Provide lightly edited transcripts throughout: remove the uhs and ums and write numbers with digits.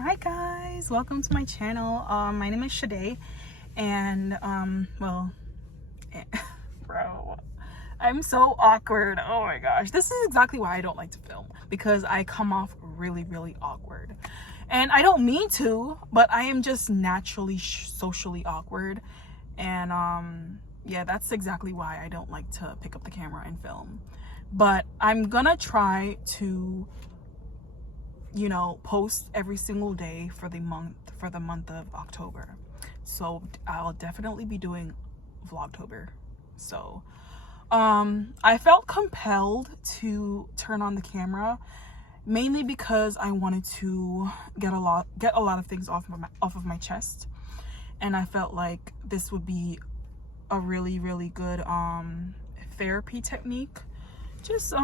Hi guys, welcome to my channel. My name is Shade, and well, bro, I'm so awkward. Oh my gosh, this is exactly why I don't like to film, because I come off really awkward, and I don't mean to, but I am just naturally socially awkward, and yeah, that's exactly why I don't like to pick up the camera and film. But I'm gonna try to, you know, post every single day for the month of October. So I'll definitely be doing Vlogtober. So I felt compelled to turn on the camera, mainly because I wanted to get a lot of things off of my chest, and I felt like this would be a really good therapy technique. Just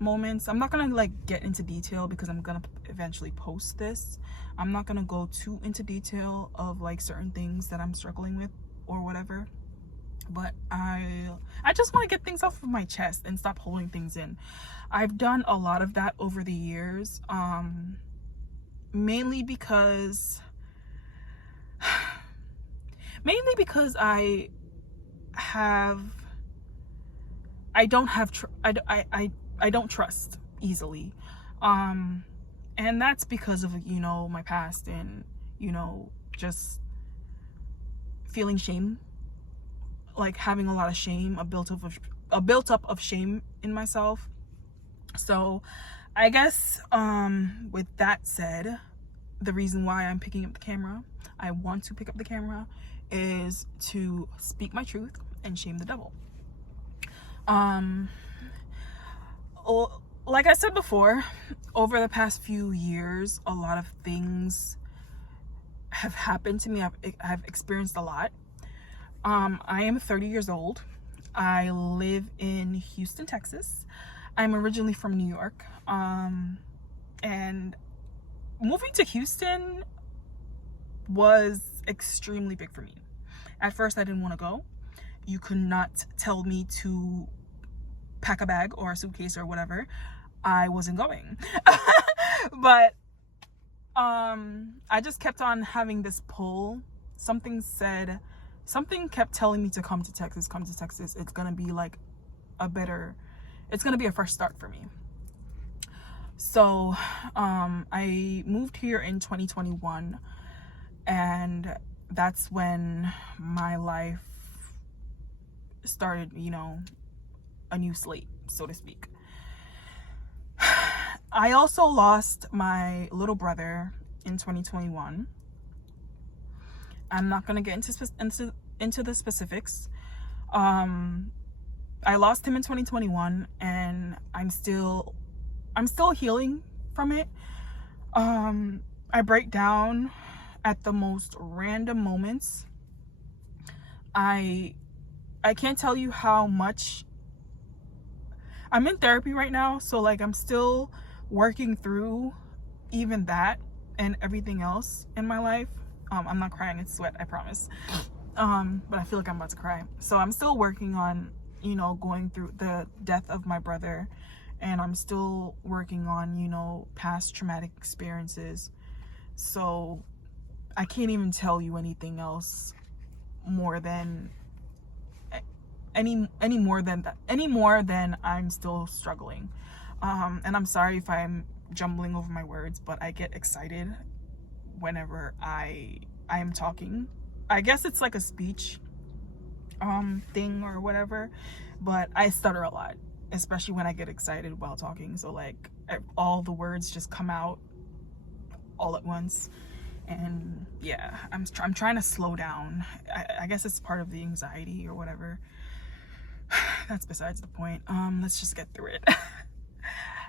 moments. I'm not gonna like get into detail because I'm gonna eventually post this. I'm not gonna go too into detail of like certain things that I'm struggling with or whatever, but I just want to get things off of my chest and stop holding things in. I've done a lot of that over the years, mainly because I don't trust easily, and that's because of, you know, my past, and, you know, just feeling shame, like having a lot of shame, a built up of shame in myself. So I guess with that said, the reason why I'm picking up the camera, I want to pick up the camera, is to speak my truth and shame the devil. Like I said before, over the past few years, a lot of things have happened to me. I've experienced a lot. I am 30 years old. I live in Houston, Texas. I'm originally from New York. And moving to Houston was extremely big for me. At first, I didn't want to go. You could not tell me to pack a bag or a suitcase or whatever. I wasn't going. But I just kept on having this pull. Something kept telling me to come to Texas. It's gonna be like it's gonna be a fresh start for me. So I moved here in 2021, and that's when my life started, you know, a new slate, so to speak. I also lost my little brother in 2021. I'm not gonna get into the specifics. I lost him in 2021, and I'm still healing from it. I break down at the most random moments. I can't tell you how much. I'm in therapy right now, so like I'm still working through even that and everything else in my life. I'm not crying, it's sweat, I promise. But I feel like I'm about to cry. So I'm still working on, you know, going through the death of my brother, and I'm still working on, you know, past traumatic experiences. So I can't even tell you anything else more than any more than I'm still struggling. And I'm sorry if I'm jumbling over my words, but I get excited whenever I am talking. I guess it's like a speech thing or whatever, but I stutter a lot, especially when I get excited while talking. So like all the words just come out all at once, and yeah, I'm trying to slow down. I guess it's part of the anxiety or whatever. That's besides the point. Let's just get through it.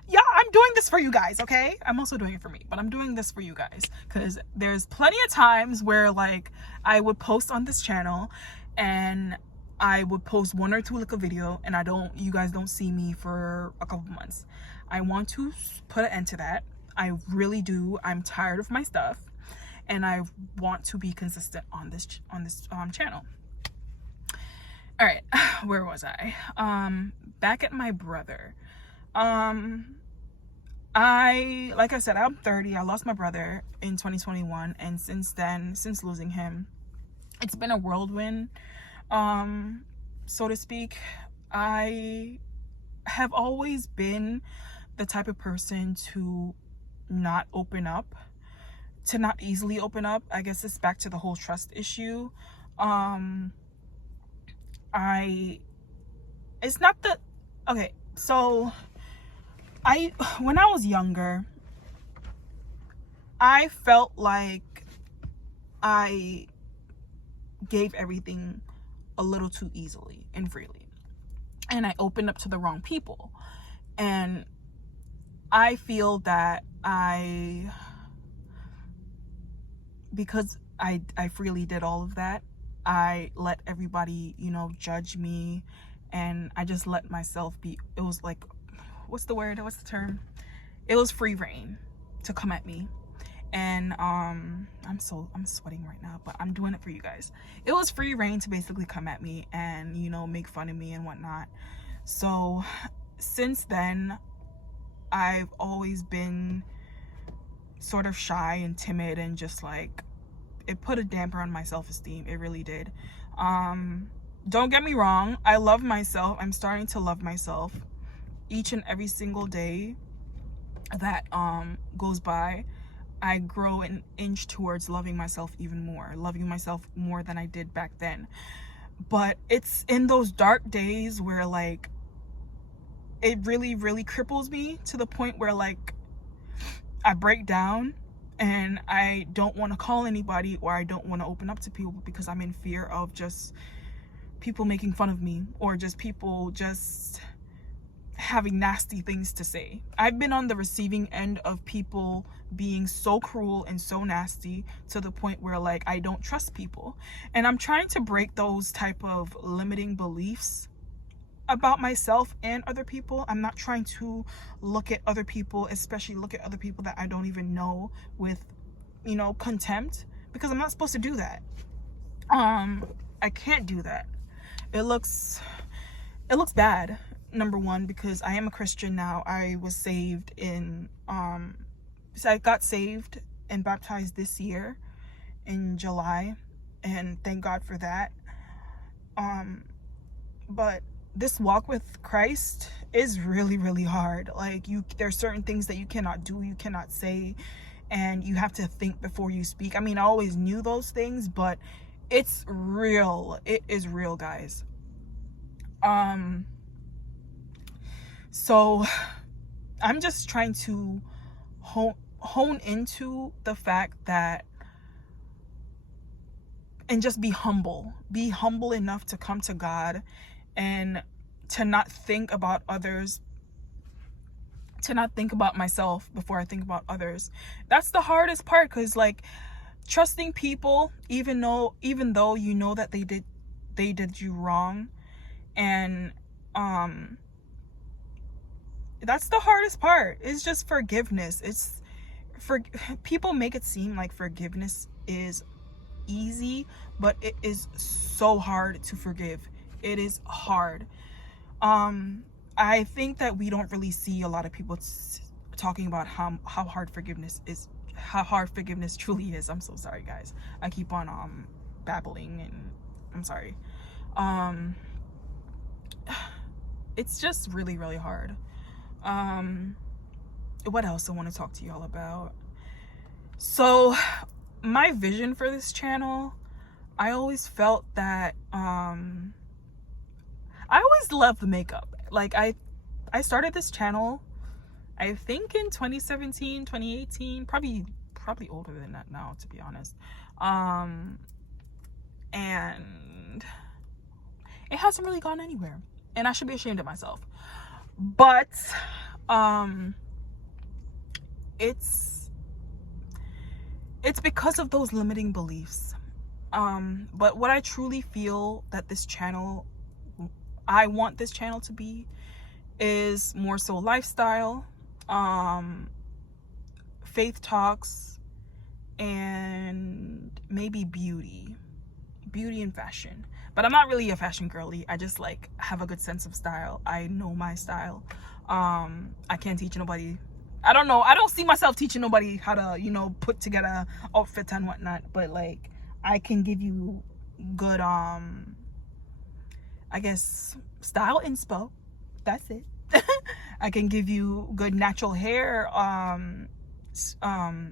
Yeah, I'm doing this for you guys, okay? I'm also doing it for me, but I'm doing this for you guys because there's plenty of times where like I would post on this channel, and I would post one or two like a video, and you guys don't see me for a couple months. I want to put an end to that. I really do. I'm tired of my stuff, and I want to be consistent on this channel. All right, where was I? Back at my brother. like I said, I'm 30. I lost my brother in 2021, and since then, since losing him, it's been a whirlwind, so to speak. I have always been the type of person to not open up, to not easily open up. I guess it's back to the whole trust issue. It's not the, okay, so when I was younger, I felt like I gave everything a little too easily and freely, and I opened up to the wrong people. And I feel that because I freely did all of that, I let everybody, judge me, and I just let myself be. It was like, what's the term? It was free reign to come at me. And I'm sweating right now, but I'm doing it for you guys. It was free reign to basically come at me and, make fun of me and whatnot. So since then, I've always been sort of shy and timid, and just like, it put a damper on my self-esteem. It really did. Don't get me wrong, I love myself. I'm starting to love myself each and every single day that goes by. I grow an inch towards loving myself even more, loving myself more than I did back then. But it's in those dark days where, like, it really, really cripples me to the point where, like, I break down and I don't want to call anybody, or I don't want to open up to people, because I'm in fear of just people making fun of me, or just people just having nasty things to say. I've been on the receiving end of people being so cruel and so nasty to the point where, like, I don't trust people. And I'm trying to break those type of limiting beliefs about myself and other people. I'm not trying to look at other people, especially look at other people that I don't even know, with, contempt, because I'm not supposed to do that. I can't do that. It looks bad. Number one, because I am a Christian now. I was saved in so I got saved and baptized this year in July, and thank God for that. But this walk with Christ is really, really hard. Like, there's certain things that you cannot do, you cannot say, and you have to think before you speak. I mean, I always knew those things, but it's real. It is real, guys. So I'm just trying to hone into the fact that, and just be humble enough to come to God, and to not think about others, to not think about myself before I think about others. That's the hardest part, because, like, trusting people, even though that they did you wrong, and that's the hardest part. It's just forgiveness. People make it seem like forgiveness is easy, but it is so hard to forgive. It is hard. I think that we don't really see a lot of people talking about how hard forgiveness is, how hard forgiveness truly is. I'm so sorry, guys. I keep on babbling, and I'm sorry. It's just really, really hard. What else I want to talk to y'all about? So my vision for this channel, I always felt that I always loved the makeup. Like, I started this channel, I think in 2017, 2018, probably older than that now, to be honest. And it hasn't really gone anywhere, and I should be ashamed of myself. But it's because of those limiting beliefs. But what I truly feel that I want this channel to be is more so lifestyle, faith talks, and maybe beauty and fashion. But I'm not really a fashion girly. I just, like, have a good sense of style. I know my style. I can't teach nobody. I don't know. I don't see myself teaching nobody how to, you know, put together outfits and whatnot. But like, I can give you good, I guess, style inspo. That's it. I can give you good natural hair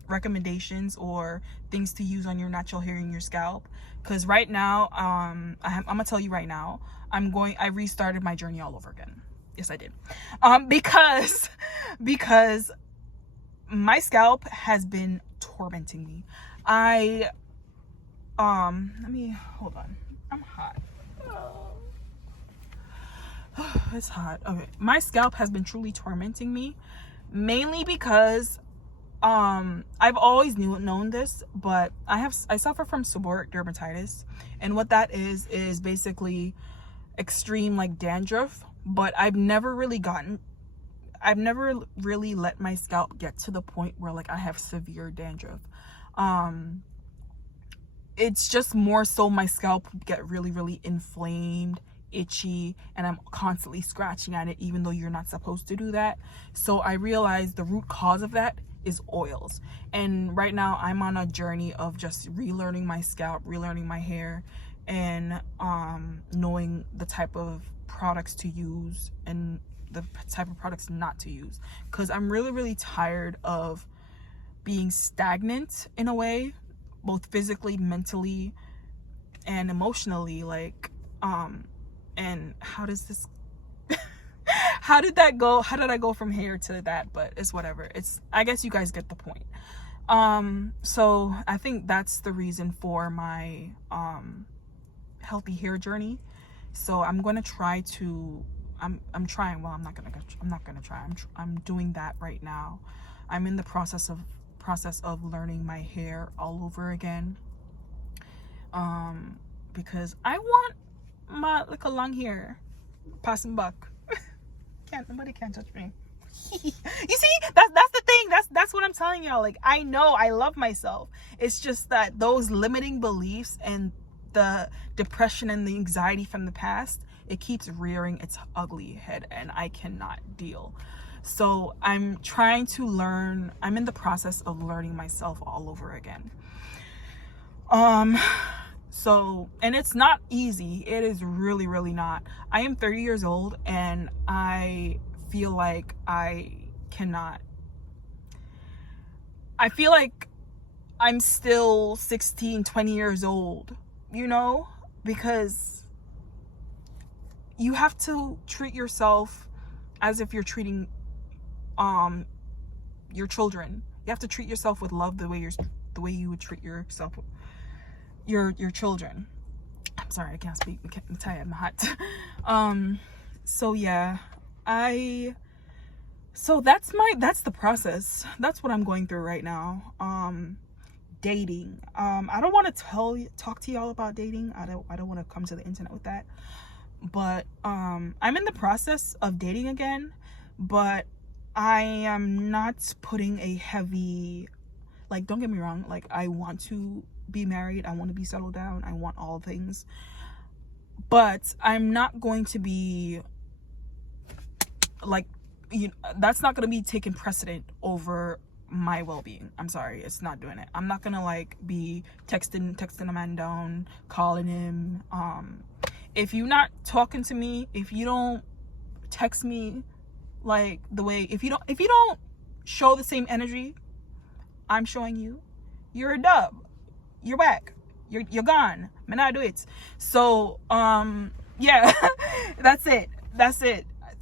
recommendations or things to use on your natural hair and your scalp. Because right now, I'm gonna tell you right now, I restarted my journey all over again. Yes, I did. Because my scalp has been tormenting me. Let me, hold on. I'm hot. It's hot. Okay. My scalp has been truly tormenting me, mainly because I've always known this, but I suffer from seborrheic dermatitis, and what that is basically extreme like dandruff, but I've never really let my scalp get to the point where like I have severe dandruff. It's just more so my scalp get really inflamed, itchy, and I'm constantly scratching at it even though you're not supposed to do that. So I realized the root cause of that is oils, and right now I'm on a journey of just relearning my scalp, relearning my hair, and knowing the type of products to use and the type of products not to use, because I'm really tired of being stagnant in a way, both physically, mentally, and emotionally. Like and how does this how did that go? How did I go from here to that? But it's whatever. I guess you guys get the point. So I think that's the reason for my healthy hair journey. So I'm going to try to I'm trying. Well, I'm not going to try. I'm doing that right now. I'm in the process of learning my hair all over again. Because I want my like a long hair passing back. Nobody can touch me. You see, that's the thing. That's what I'm telling y'all. Like, I know I love myself. It's just that those limiting beliefs and the depression and the anxiety from the past, it keeps rearing its ugly head, and I cannot deal. So I'm trying to learn. I'm in the process of learning myself all over again. So, and it's not easy. It is really not. I am 30 years old, and I feel like I feel like I'm still 16, 20 years old, you know, because you have to treat yourself as if you're treating your children. You have to treat yourself with love the way you would treat yourself, your children. I'm sorry, I can't speak. I'm tired. I'm hot. So yeah, so that's the process. That's what I'm going through right now. Dating. I don't want to talk to y'all about dating. I don't want to come to the internet with that. But I'm in the process of dating again, but I am not putting a heavy, like, don't get me wrong, like, I want to be married, I want to be settled down, I want all things, but I'm not going to be like, that's not going to be taking precedent over my well-being. I'm sorry, it's not doing it. I'm not gonna like be texting a man down, calling him. If you're not talking to me, if you don't text me like the way, if you don't show the same energy I'm showing you, you're a dub, you're whack, you're gone. Man, I do it. So yeah. that's it.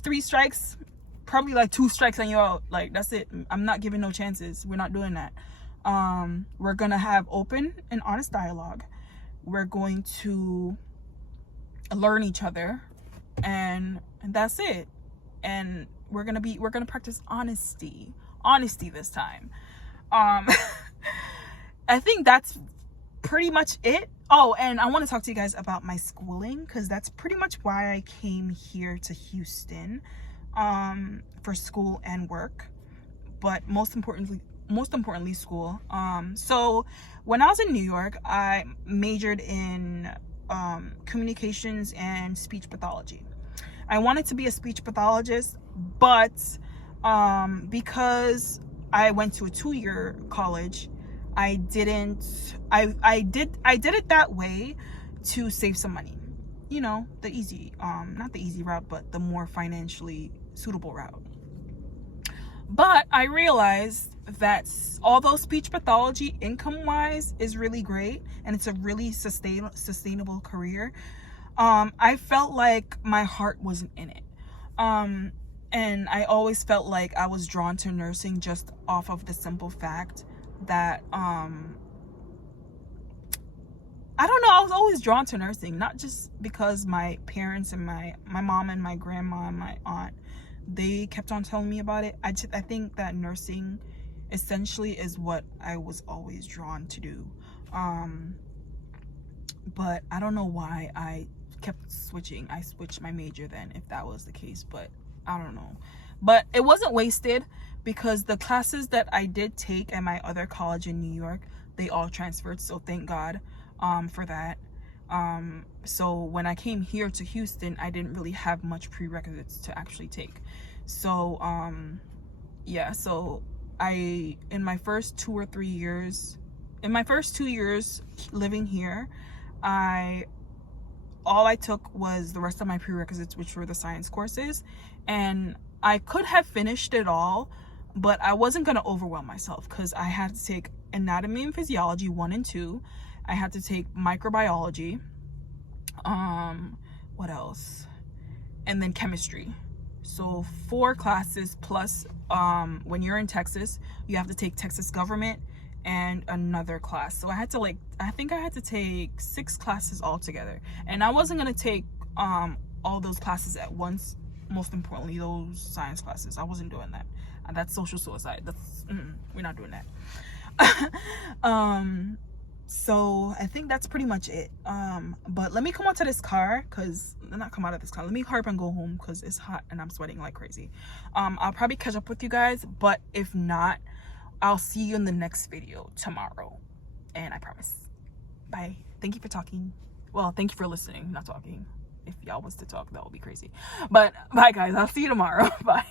3 strikes, probably like 2 strikes and you're out. Like, that's it. I'm not giving no chances. We're not doing that. We're gonna have open and honest dialogue. We're going to learn each other, and that's it. And we're gonna practice honesty this time. I think that's pretty much it. Oh, and I want to talk to you guys about my schooling, because that's pretty much why I came here to Houston, for school and work, but most importantly school. So when I was in New York, I majored in communications and speech pathology. I wanted to be a speech pathologist, but Because I went to a 2-year college, I did it that way to save some money. You know, the easy, not the easy route, but the more financially suitable route. But I realized that although speech pathology income wise is really great and it's a really sustainable career, I felt like my heart wasn't in it. And I always felt like I was drawn to nursing just off of the simple fact that I don't know, I was always drawn to nursing, not just because my parents and my mom and my grandma and my aunt, they kept on telling me about it. I think that nursing essentially is what I was always drawn to do. But I don't know why I kept switching. I switched my major then, if that was the case, but I don't know. But it wasn't wasted, because the classes that I did take at my other college in New York, they all transferred, so thank God for that. So when I came here to Houston, I didn't really have much prerequisites to actually take. So yeah, so in my first 2 years living here, all I took was the rest of my prerequisites, which were the science courses, and I could have finished it all, but I wasn't going to overwhelm myself, because I had to take anatomy and physiology 1 and 2. I had to take microbiology, what else, and then chemistry. So 4 classes plus when you're in Texas, you have to take Texas government and another class. So I had to I think I had to take 6 classes altogether, and I wasn't going to take all those classes at once. Most importantly, those science classes, I wasn't doing that. That's social suicide. We're not doing that. So I think that's pretty much it. But let me come out to this car, let me hurry up and go home, because it's hot and I'm sweating like crazy. I'll probably catch up with you guys, but if not, I'll see you in the next video tomorrow, and I promise. Bye. Thank you for talking. Well, thank you for listening, not talking. If y'all was to talk, that would be crazy. But bye guys, I'll see you tomorrow. Bye.